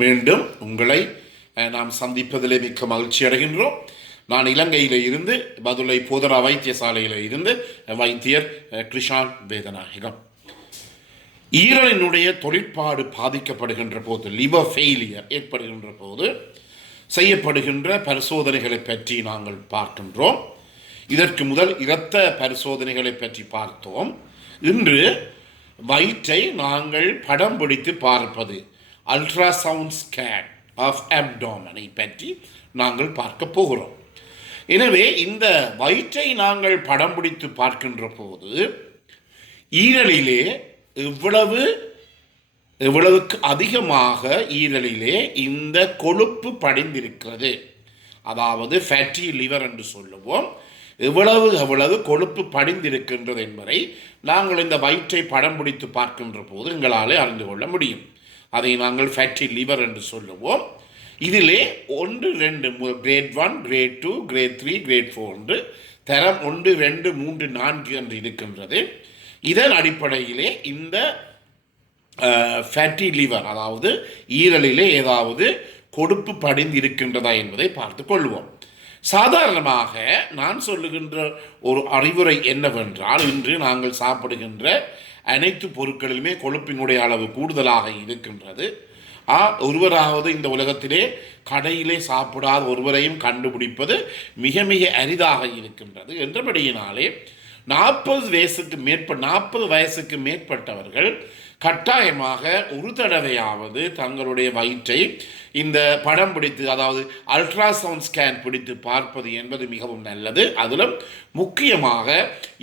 மீண்டும் உங்களை நாம் சந்திப்பதிலே மிக்க மகிழ்ச்சி அடைகின்றோம். நான் இலங்கையில் இருந்து பதுளை போதரா வைத்தியசாலையில் இருந்து வைத்தியர் கிருஷான் வேதநாயகம். ஈரலினுடைய தொழிற்பாடு பாதிக்கப்படுகின்ற போது, லிவர் ஃபெயிலியர் ஏற்படுகின்ற போது செய்யப்படுகின்ற பரிசோதனைகளை பற்றி நாங்கள் பார்க்கின்றோம். இதற்கு முதல் இரத்த பரிசோதனைகளை பற்றி பார்த்தோம். இன்று வயிற்றை நாங்கள் படம் பிடித்து பார்ப்பது, அல்ட்ராசவுண்ட் ஸ்கேன் ஆஃப் அப்டாமனை பற்றி நாங்கள் பார்க்க போகிறோம். எனவே இந்த வயிற்றை நாங்கள் படம் பிடித்து பார்க்கின்ற போது ஈரலிலே எவ்வளவுக்கு அதிகமாக ஈரலிலே இந்த கொழுப்பு படிந்திருக்கிறது, அதாவது ஃபேட்டி லிவர் என்று சொல்லுவோம், எவ்வளவு கொழுப்பு படிந்திருக்கின்றது என்பதை நாங்கள் இந்த வயிற்றை படம் பிடித்து பார்க்கின்ற போது எங்களால் அறிந்து கொள்ள முடியும். அதை நாங்கள் ஃபேட்டி லிவர் என்று சொல்லுவோம். இதிலே 1, 2 கிரேட் 1, கிரேட் 2, கிரேட் 3, கிரேட் 4 என்று தரம் 1, 2, 3, 4 என்று இருக்கின்றது. இதன் அடிப்படையிலே இந்த ஃபேட்டி லிவர், அதாவது ஈரலிலே ஏதாவது கொழுப்பு படிந்து இருக்கின்றதா என்பதை பார்த்து கொள்வோம். சாதாரணமாக நான் சொல்லுகின்ற ஒரு அறிவுரை என்னவென்றால், இன்று நாங்கள் சாப்பிடுகின்ற அனைத்து பொருட்களிலுமே கொழுப்பினுடைய அளவு கூடுதலாக இருக்கின்றது. ஒருவராவது இந்த உலகத்திலே கடையிலே சாப்பிடாத ஒருவரையும் கண்டுபிடிப்பது மிக மிக அரிதாக இருக்கின்றது. என்றபடியினாலே 40 வயசுக்கு மேற்பட்டவர்கள் கட்டாயமாக ஒரு தடவையாவது தங்களுடைய வயிற்றை இந்த படம் பிடித்து, அதாவது அல்ட்ராசவுண்ட் ஸ்கேன் பிடித்து பார்ப்பது என்பது மிகவும் நல்லது. அதிலும் முக்கியமாக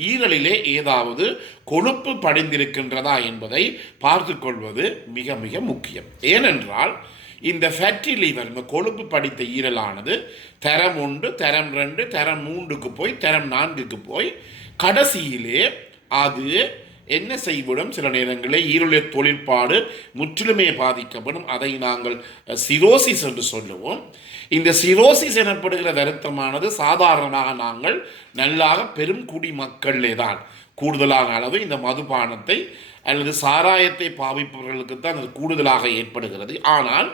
ஈரலிலே ஏதாவது கொழுப்பு படிந்திருக்கின்றதா என்பதை பார்த்து கொள்வது மிக மிக முக்கியம். ஏனென்றால் இந்த ஃபேட்டி லிவர், இந்த கொழுப்பு படித்த ஈரலானது தரம் 1, தரம் 2, தரம் 3க்கு போய் தரம் 4க்கு போய் கடைசியிலே அது என்ன செய்விடும், சில நேரங்களில் ஈரலிய தொழிற்பாடு முற்றிலுமே பாதிக்கப்படும். அதை நாங்கள் சிரோசிஸ் என்று சொல்லுவோம். இந்த சிரோசிஸ் எனப்படுகிற வருத்தமானது சாதாரணமாக நாங்கள் நல்லாக பெரும் குடிமக்களிலே தான் கூடுதலான அளவு இந்த மதுபானத்தை அல்லது சாராயத்தை பாவிப்பவர்களுக்கு தான் அது கூடுதலாக ஏற்படுகிறது. ஆனால்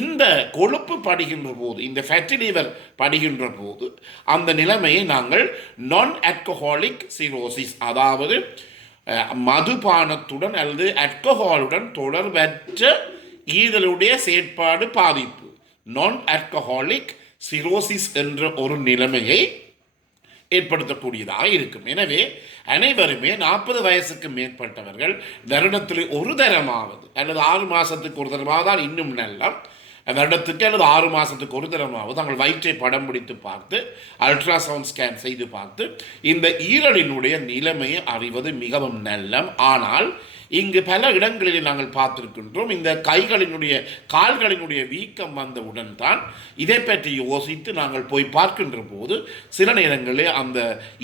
இந்த கொழுப்பு படிகின்ற போது, இந்த ஃபேட்டி லிவர் படிகின்ற போது அந்த நிலைமையை நாங்கள் நான் ஆல்கஹாலிக் சிரோசிஸ், அதாவது மதுபானத்துடன் அல்லது ஆல்கஹாலுடன் தொடர்பற்ற ஈரலுடைய செயற்பாடு பாதிப்பு, நான் ஆல்கஹாலிக் சிரோசிஸ் என்ற ஒரு நிலைமையை ஏற்படுத்தக்கூடியதாக இருக்கும். எனவே அனைவருமே 40 வயசுக்கு மேற்பட்டவர்கள் வருடத்தில் ஒரு தரமாவது அல்லது 6 மாதத்துக்கு ஒரு தரமாவதால் இன்னும் நல்லா, வருடத்துக்கு அல்லது 6 மாதத்துக்கு ஒரு தரமாவது தங்கள் வயிற்றை படம் பிடித்து பார்த்து அல்ட்ராசவுண்ட் ஸ்கேன் செய்து பார்த்து இந்த ஈரலினுடைய நிலைமையை அறிவது மிகவும் நல்ல. ஆனால் இங்கு பல இடங்களில் நாங்கள் பார்த்திருக்கின்றோம், இந்த கால்களினுடைய வீக்கம் வந்தவுடன் தான் இதை பற்றி யோசித்து நாங்கள் போய் பார்க்கின்ற போது சில நேரங்களில் அந்த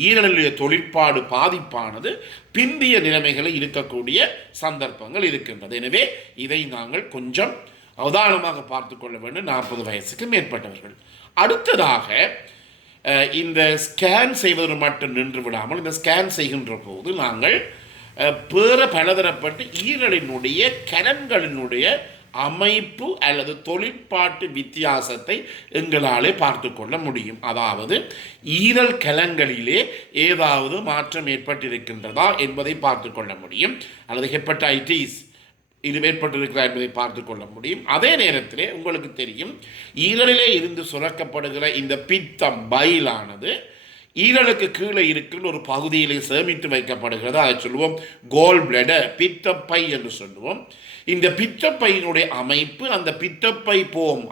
ஈரலினுடைய தொழிற்பாடு பாதிப்பானது பிந்திய நிலைமைகளில் இருக்கக்கூடிய சந்தர்ப்பங்கள் இருக்கின்றது. எனவே இதை நாங்கள் கொஞ்சம் அவதானமாக பார்த்து கொள்ள வேண்டும் 40 வயசுக்கு மேற்பட்டவர்கள். அடுத்ததாக இந்த ஸ்கேன் செய்வதற்கு மட்டும் நின்று விடாமல், இந்த ஸ்கேன் செய்கின்ற போது நாங்கள் பலதரப்பட்டு ஈரலினுடைய கலன்களினுடைய அமைப்பு அல்லது தொழிற்பாட்டு வித்தியாசத்தை எங்களாலே பார்த்து கொள்ள முடியும். அதாவது ஈரல் கலங்களிலே ஏதாவது மாற்றம் ஏற்பட்டிருக்கின்றதா என்பதை பார்த்து கொள்ள முடியும், அல்லது ஹெப்படைட்டிஸ் இது ஏற்பட்டிருக்கிறார் என்பதை பார்த்து கொள்ள முடியும். அதே நேரத்திலே உங்களுக்கு தெரியும், ஈரலிலே இருந்து சுரக்கப்படுகிற இந்த பித்தம், பைலானது ஈரலுக்கு கீழே இருக்கின்ற ஒரு பகுதியிலே சேமித்து வைக்கப்படுகிறது. அதை சொல்லுவோம் கோல் பிளடர், பித்தப்பை என்று சொல்லுவோம். இந்த பித்தப்பையினுடைய அமைப்பு, அந்த பித்தப்பை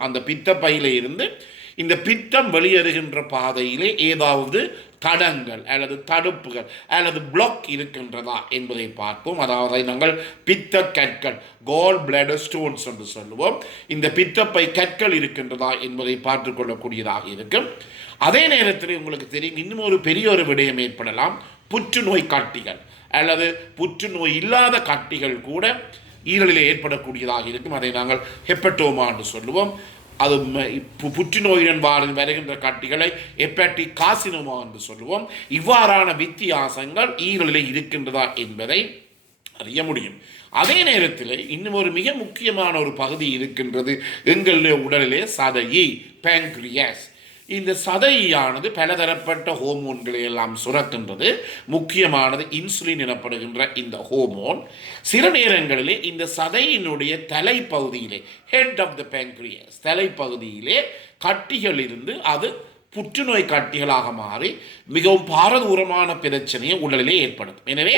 அந்த பித்தப்பையில இருந்து இந்த பித்தம் வெளியேறுகின்ற பாதையிலே ஏதாவது தடங்கள் அல்லது தடுப்புகள் அல்லது பிளாக் இருக்கின்றதா என்பதை பார்ப்போம். அதாவது நாங்கள் பித்த கற்கள், கோல் பிளடர் ஸ்டோன்ஸ் என்று சொல்லுவோம். இந்த பித்தப்பை கற்கள் இருக்கின்றதா என்பதை பார்த்து கொள்ளக்கூடியதாக இருக்கும். அதே நேரத்தில் உங்களுக்கு தெரியும், இன்னும் ஒரு பெரிய ஒரு விடயம் ஏற்படலாம், புற்றுநோய் கட்டிகள் அல்லது புற்றுநோய் இல்லாத கட்டிகள் கூட ஈரலில் ஏற்படக்கூடியதாக இருக்கும். அதை நாங்கள் ஹெப்படோமா என்று சொல்லுவோம். அது புற்றுநோயுடன் வருகின்ற கட்டிகளை ஹெப்பாட்டிக் கார்சினோமா என்று சொல்லுவோம். இவ்வாறான வித்தியாசங்கள் ஈரலில் இருக்கின்றதா என்பதை அறிய முடியும். அதே நேரத்தில் இன்னும் ஒரு மிக முக்கியமான ஒரு பகுதி இருக்கின்றது எங்களுடைய உடலிலே, சதையை, பேங்க்ரியாஸ். இந்த சதையானது பலதரப்பட்ட ஹோமோன்களை எல்லாம் சுரக்கின்றது. முக்கியமானது இன்சுலின் எனப்படுகின்ற இந்த ஹோமோன். சில நேரங்களிலே இந்த சதையினுடைய தலைப்பகுதியிலே, ஹெட் ஆஃப் த பேங்க்ரியாஸ், தலைப்பகுதியிலே கட்டிகள் இருந்து அது புற்றுநோய் கட்டிகளாக மாறி மிகவும் பாரதூரமான பிரச்சனையை உடலிலே ஏற்படுத்தும். எனவே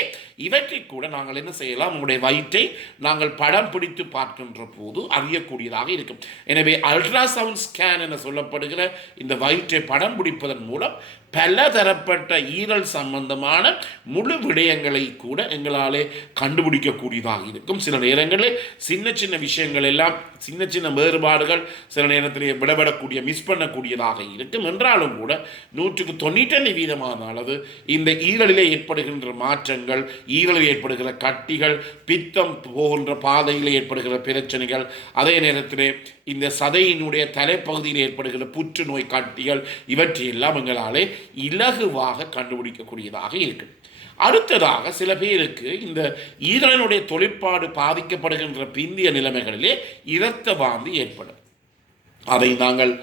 இவற்றை கூட நாங்கள் என்ன செய்யலாம், நம்முடைய வயிற்றை நாங்கள் படம் பிடித்து பார்க்கின்ற போது அறியக்கூடியதாக இருக்கும். எனவே அல்ட்ராசவுண்ட் ஸ்கேன் என சொல்லப்படுகிற இந்த வயிற்றை படம் பிடிப்பதன் மூலம் பல தரப்பட்ட ஈரல் சம்பந்தமான முழு விடயங்களை கூட எங்களாலே கண்டுபிடிக்கக்கூடியதாக இருக்கும். சில நேரங்களில் சின்ன சின்ன விஷயங்கள் எல்லாம், சின்ன சின்ன வேறுபாடுகள் சில நேரத்திலே விடப்படக்கூடிய, மிஸ் பண்ணக்கூடியதாக இருக்கும். என்றாலும் கூட 195% அளவு இந்த ஈரலிலே ஏற்படுகின்ற மாற்றங்கள், ஈரலில் ஏற்படுகிற கட்டிகள், பித்தம் போகின்ற பாதையில் ஏற்படுகிற பிரச்சனைகள், அதே நேரத்திலே இந்த சதையினுடைய தலைப்பகுதியில் ஏற்படுகிற புற்றுநோய் கட்டிகள், இவற்றையெல்லாம் எங்களாலே இலகுவாக கண்டுபிடிக்கக்கூடியதாக இருக்கு. அடுத்ததாக சில பேருக்கு இந்த ஈரலினுடைய தொழிற்பாடு பாதிக்கப்படுகின்ற பிந்திய நிலைமைகளிலே இரத்த வாந்தி ஏற்படும். அதை நாங்கள்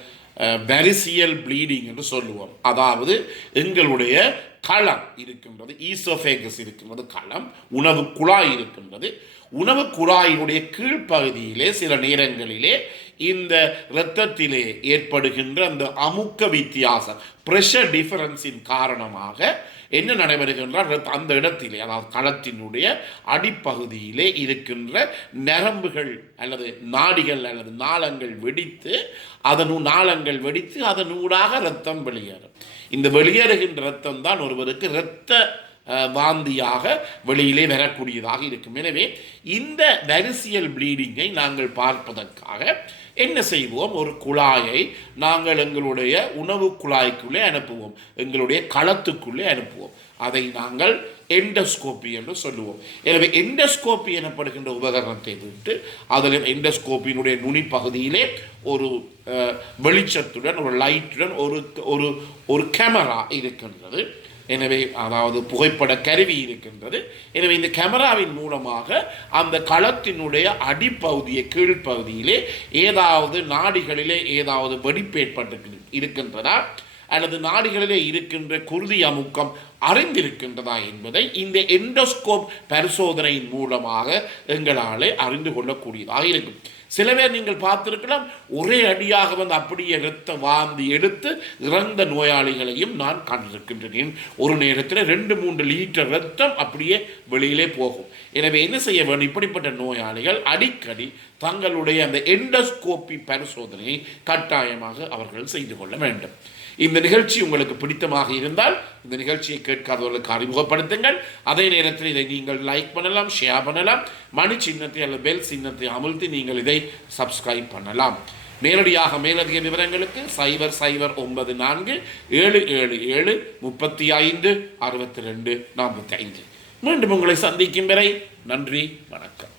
வெரிசியல் ப்ளீடிங் என்று சொல்லுவோம். அதாவது எங்களுடைய களம் இருக்கின்றது, ஈசோஃபேகஸ் இருக்கின்றது, களம், உணவு குழாய் இருக்கின்றது. உணவு குழாயினுடைய கீழ்ப்பகுதியிலே சில நேரங்களிலே இந்த இரத்தத்திலே ஏற்படுகின்ற அந்த அமுக்க வித்தியாசம், ப்ரெஷர் டிஃபரன்ஸின் காரணமாக என்ன நடைபெறுகின்றால் அந்த இடத்திலே, அதாவது களத்தினுடைய அடிப்பகுதியிலே இருக்கின்ற நரம்புகள் அல்லது நாடிகள் அல்லது நாளங்கள் வெடித்து அதனூடாக இரத்தம் வெளியேறும். இந்த வெளியேறுகின்ற இரத்தம் தான் ஒருவருக்கு இரத்த வாந்தியாக வெளியிலே வரக்கூடியதாக இருக்கும். எனவே இந்த வெரிசியல் ப்ளீடிங்கை நாங்கள் பார்ப்பதற்காக என்ன செய்வோம், ஒரு குழாயை நாங்கள் எங்களுடைய உணவு குழாய்க்குள்ளே அனுப்புவோம், எங்களுடைய களத்துக்குள்ளே அனுப்புவோம். அதை நாங்கள் எண்டோஸ்கோப்பி என்று சொல்லுவோம். எனவே எண்டோஸ்கோப்பி எனப்படுகின்ற உபகரணத்தை விட்டு அதில் எண்டோஸ்கோப்பியினுடைய நுனி பகுதியிலே ஒரு வெளிச்சத்துடன், ஒரு லைட்டுடன் ஒரு கேமரா இருக்கின்றது. எனவே அதாவது புகைப்பட கருவி இருக்கின்றது. எனவே இந்த கேமராவின் மூலமாக அந்த களத்தினுடைய அடிப்பகுதியை, கீழ்ப்பகுதியிலே ஏதாவது நாடிகளிலே ஏதாவது வெடிப்பு ஏற்பட்டு இருக்கின்றதா அல்லது நாடிகளிலே இருக்கின்ற குருதி அமுக்கம் அறிந்திருக்கின்றதா என்பதை இந்த எண்டோஸ்கோப் பரிசோதனையின் மூலமாக எங்களாலே அறிந்து கொள்ளக்கூடியதாக இருக்கும். சில பேர் நீங்கள் பார்த்திருக்கலாம், ஒரே அடியாக வந்து அப்படியே இரத்த வாந்தி எடுத்து இறந்த நோயாளிகளையும் நான் கண்டிருக்கின்றேன். ஒரு நேரத்தில் 2-3 லிட்டர் இரத்தம் அப்படியே வெளியிலே போகும். எனவே என்ன செய்ய வேண்டும், இப்படிப்பட்ட நோயாளிகள் அடிக்கடி தங்களுடைய அந்த எண்டோஸ்கோப்பி பரிசோதனையை கட்டாயமாக அவர்கள் செய்து கொள்ள வேண்டும். இந்த நிகழ்ச்சி உங்களுக்கு பிடித்தமாக இருந்தால் இந்த நிகழ்ச்சியை கேட்காதவர்களுக்கு அறிமுகப்படுத்துங்கள். அதே நேரத்தில் இதை நீங்கள் லைக் பண்ணலாம், ஷேர் பண்ணலாம், மணி சின்னத்தை அல்லது பெல் சின்னத்தை அமுழ்த்தி நீங்கள் இதை சப்ஸ்கிரைப் பண்ணலாம். நேரடியாக மேலதிக விவரங்களுக்கு 0094 777 35 62 45. மீண்டும் உங்களை சந்திக்கும் வரை நன்றி, வணக்கம்.